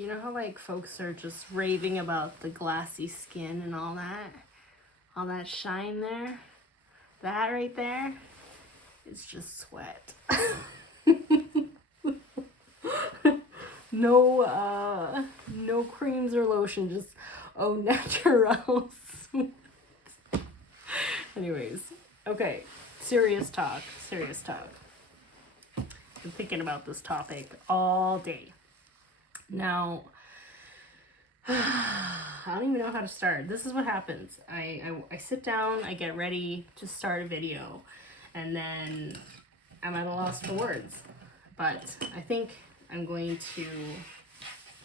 You know how like folks are just raving about the glassy skin and all that shine there? That right there is just sweat. No creams or lotion, just au naturel. Anyways, okay, serious talk. Been thinking about this topic all day. Now, I don't even know how to start. This is what happens. I sit down, I get ready to start a video, and then I'm at a loss for words. But I think I'm going to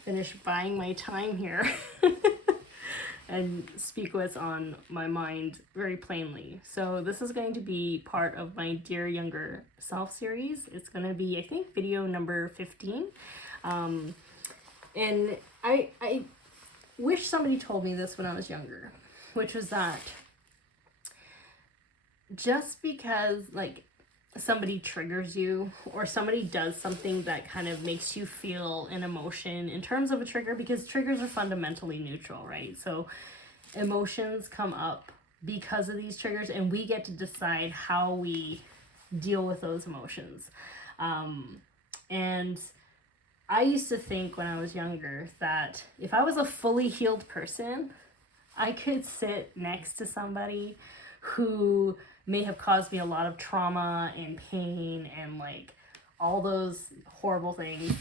finish buying my time here and speak what's on my mind very plainly. So this is going to be part of my Dear Younger Self series. It's going to be, I think, video number 15. And I wish somebody told me this when I was younger, which was that just because like somebody triggers you or somebody does something that kind of makes you feel an emotion in terms of a trigger, because triggers are fundamentally neutral, right? So emotions come up because of these triggers, and we get to decide how we deal with those emotions. And I used to think when I was younger that if I was a fully healed person, I could sit next to somebody who may have caused me a lot of trauma and pain and like all those horrible things.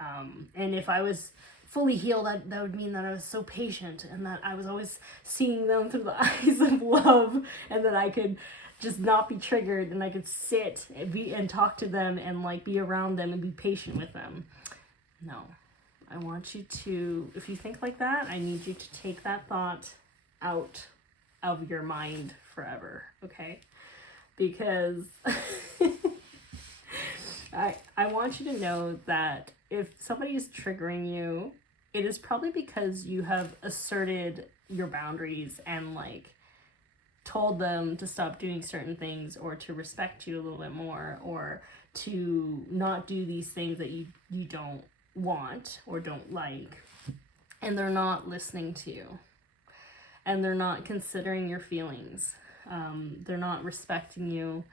And if I was fully healed, that would mean that I was so patient and that I was always seeing them through the eyes of love, and that I could just not be triggered, and I could sit and talk to them and like be around them and be patient with them. No, I want you to, if you think like that, I need you to take that thought out of your mind forever, okay? Because I want you to know that if somebody is triggering you, it is probably because you have asserted your boundaries and like told them to stop doing certain things, or to respect you a little bit more, or to not do these things that you don't want or don't like, and they're not listening to you, and they're not considering your feelings, they're not respecting you,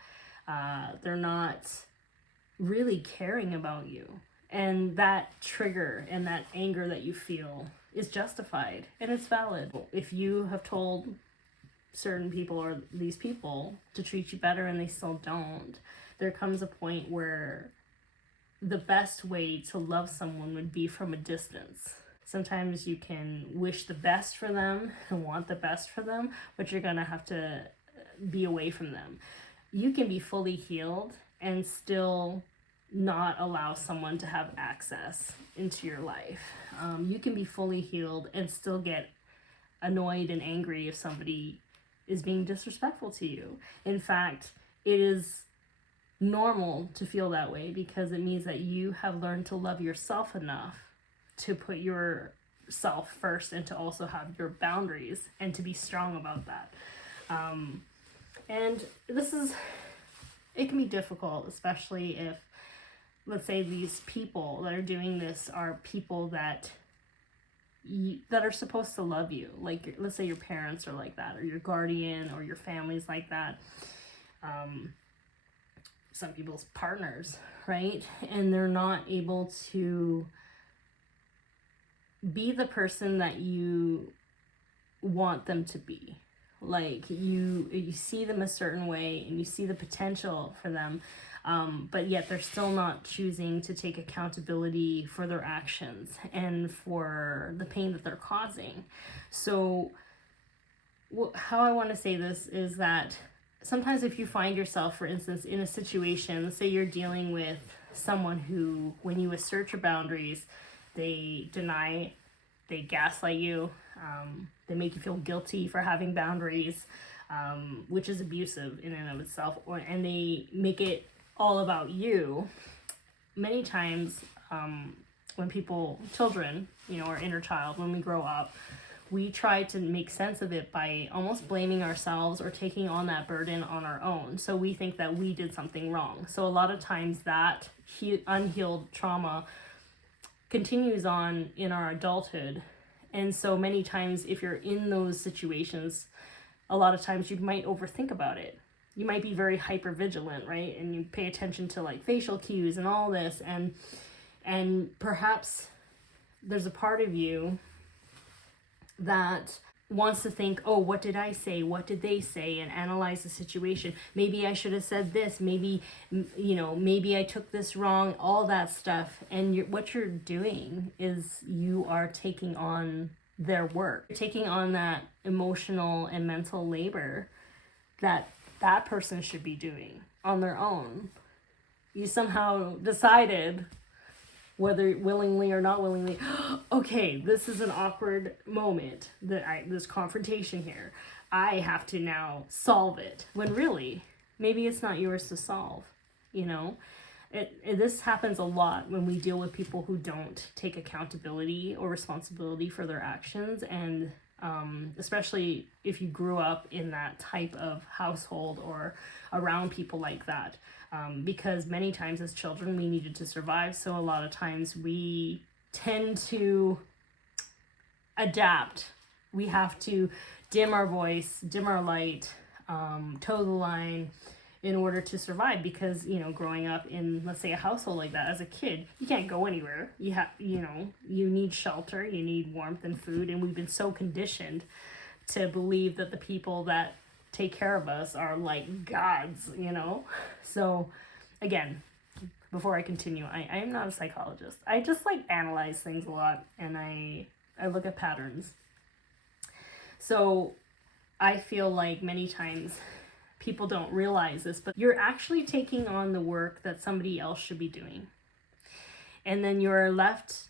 they're not really caring about you, and that trigger and that anger that you feel is justified and it's valid. If you have told certain people or these people to treat you better and they still don't, there comes a point where the best way to love someone would be from a distance. Sometimes you can wish the best for them and want the best for them, but you're gonna have to be away from them. You can be fully healed and still not allow someone to have access into your life. You can be fully healed and still get annoyed and angry if somebody is being disrespectful to you. In fact, it is normal to feel that way, because it means that you have learned to love yourself enough to put yourself first, and to also have your boundaries and to be strong about that. And it can be difficult, especially if, let's say, these people that are doing this are people that are supposed to love you. Like, let's say your parents are like that, or your guardian, or your family's like that. Some people's partners, right? And they're not able to be the person that you want them to be. Like, you see them a certain way and you see the potential for them, but yet they're still not choosing to take accountability for their actions and for the pain that they're causing. So how I want to say this is that sometimes if you find yourself, for instance, in a situation, let's say you're dealing with someone who, when you assert your boundaries, they deny, they gaslight you, they make you feel guilty for having boundaries, which is abusive in and of itself, and they make it all about you. Many times, when children, our inner child, when we grow up, we try to make sense of it by almost blaming ourselves or taking on that burden on our own. So we think that we did something wrong. So a lot of times that unhealed trauma continues on in our adulthood. And so many times, if you're in those situations, a lot of times you might overthink about it. You might be very hyper vigilant, right? And you pay attention to like facial cues and all this, and perhaps there's a part of you that wants to think, oh, what did I say? What did they say? And analyze the situation. Maybe I should have said this. Maybe, maybe I took this wrong, all that stuff. And what you're doing is you are taking on their work. You're taking on that emotional and mental labor that person should be doing on their own. You somehow decided, whether willingly or not willingly, okay, this is an awkward moment, this confrontation here. I have to now solve it. When really, maybe it's not yours to solve, This happens a lot when we deal with people who don't take accountability or responsibility for their actions, and especially if you grew up in that type of household or around people like that. Because many times as children we needed to survive, so a lot of times we tend to adapt. We have to dim our voice, dim our light, toe the line in order to survive, because growing up in, let's say, a household like that as a kid, you can't go anywhere. You need shelter, you need warmth and food, and we've been so conditioned to believe that the people that take care of us are like gods. So again, before I continue, I am not a psychologist. I just analyze things a lot, and I look at patterns. So I feel like many times people don't realize this, but you're actually taking on the work that somebody else should be doing. And then you're left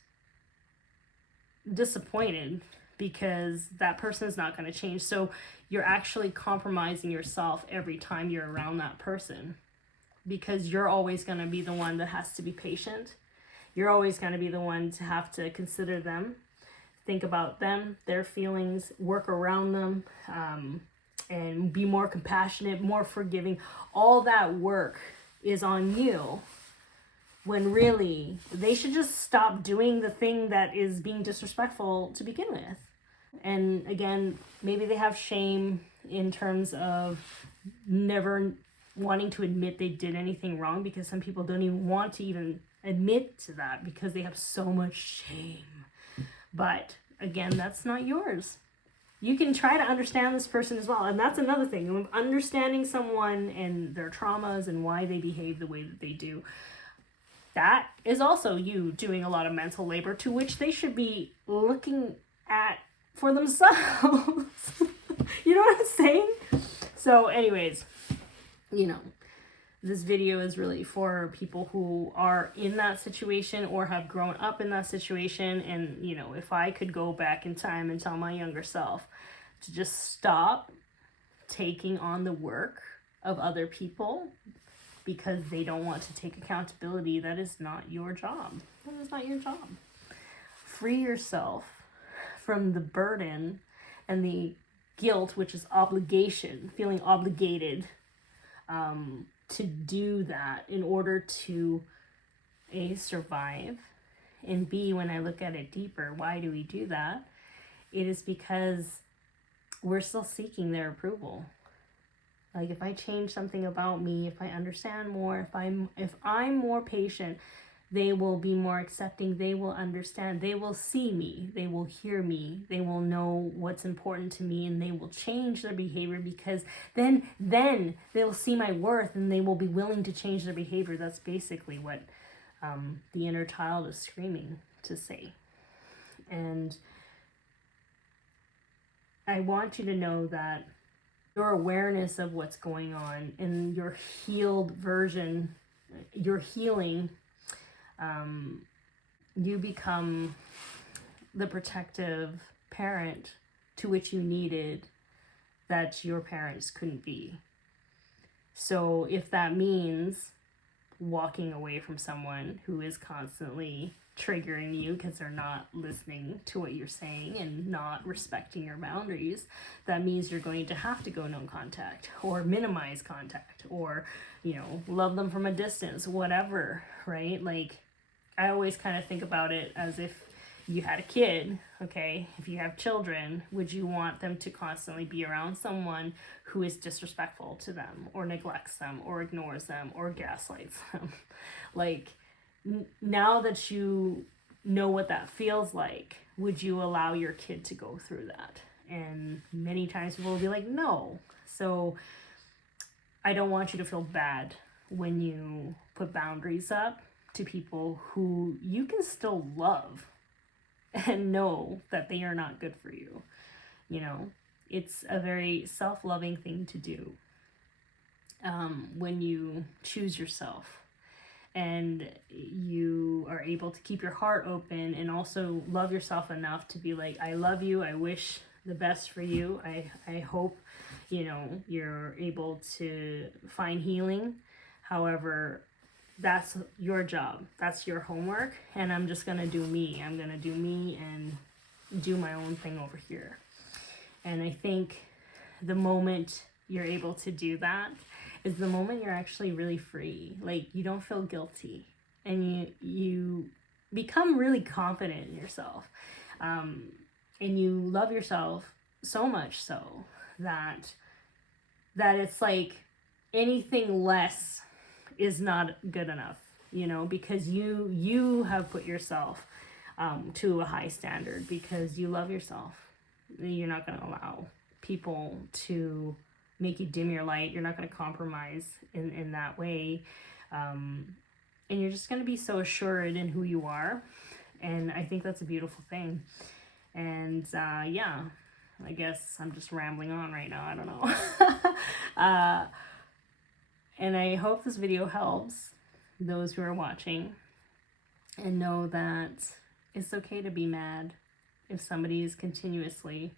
disappointed because that person is not going to change. So you're actually compromising yourself every time you're around that person, because you're always going to be the one that has to be patient. You're always going to be the one to have to consider them, think about them, their feelings, work around them, and be more compassionate, more forgiving. All that work is on you, when really they should just stop doing the thing that is being disrespectful to begin with. And again, maybe they have shame in terms of never wanting to admit they did anything wrong, because some people don't even want to even admit to that because they have so much shame. But again, that's not yours. You can try to understand this person as well. And that's another thing. Understanding someone and their traumas and why they behave the way that they do. That is also you doing a lot of mental labor, to which they should be looking at for themselves. You know what I'm saying? So anyways, this video is really for people who are in that situation or have grown up in that situation. And, if I could go back in time and tell my younger self to just stop taking on the work of other people because they don't want to take accountability, that is not your job. That is not your job. Free yourself from the burden and the guilt, which is obligation, feeling obligated, to do that in order to A, survive, and B, when I look at it deeper, why do we do that? It is because we're still seeking their approval. Like, if I change something about me, if I understand more, if I'm more patient, they will be more accepting, they will understand, they will see me, they will hear me, they will know what's important to me, and they will change their behavior, because then they will see my worth and they will be willing to change their behavior. That's basically what the inner child is screaming to say. And I want you to know that your awareness of what's going on and your healed version, your healing, you become the protective parent to which you needed that your parents couldn't be. So if that means walking away from someone who is constantly triggering you because they're not listening to what you're saying and not respecting your boundaries, that means you're going to have to go no contact or minimize contact or, love them from a distance, whatever, right? Like, I always kind of think about it as if you had a kid, okay? If you have children, would you want them to constantly be around someone who is disrespectful to them or neglects them or ignores them or gaslights them? Like, now that you know what that feels like, would you allow your kid to go through that? And many times people will be like, no. So I don't want you to feel bad when you put boundaries up to people who you can still love and know that they are not good for you. You know, it's a very self-loving thing to do when you choose yourself and you are able to keep your heart open and also love yourself enough to be like, I love you, I wish the best for you, I hope, you know, you're able to find healing. However, that's your job, that's your homework, and I'm just gonna do me. I'm gonna do me and do my own thing over here. And I think the moment you're able to do that is the moment you're actually really free. Like, you don't feel guilty, and you become really confident in yourself, and you love yourself so much so that it's like anything less is not good enough, you know, because you have put yourself to a high standard because you love yourself. You're not going to allow people to make you dim your light. You're not going to compromise in that way. And you're just going to be so assured in who you are. And I think that's a beautiful thing. And yeah, I guess I'm just rambling on right now. I don't know. And I hope this video helps those who are watching and know that it's okay to be mad if somebody is continuously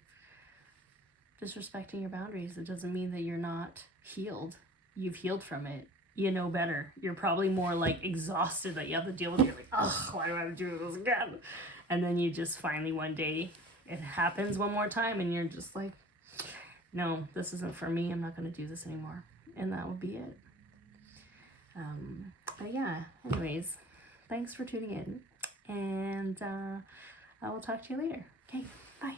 disrespecting your boundaries. It doesn't mean that you're not healed. You've healed from it. You know better. You're probably more like exhausted that you have to deal with it. You're like, oh, why do I have to do this again? And then you just finally one day, it happens one more time and you're just like, no, this isn't for me. I'm not going to do this anymore. And that would be it. But yeah, anyways, thanks for tuning in, and I will talk to you later. Okay, bye.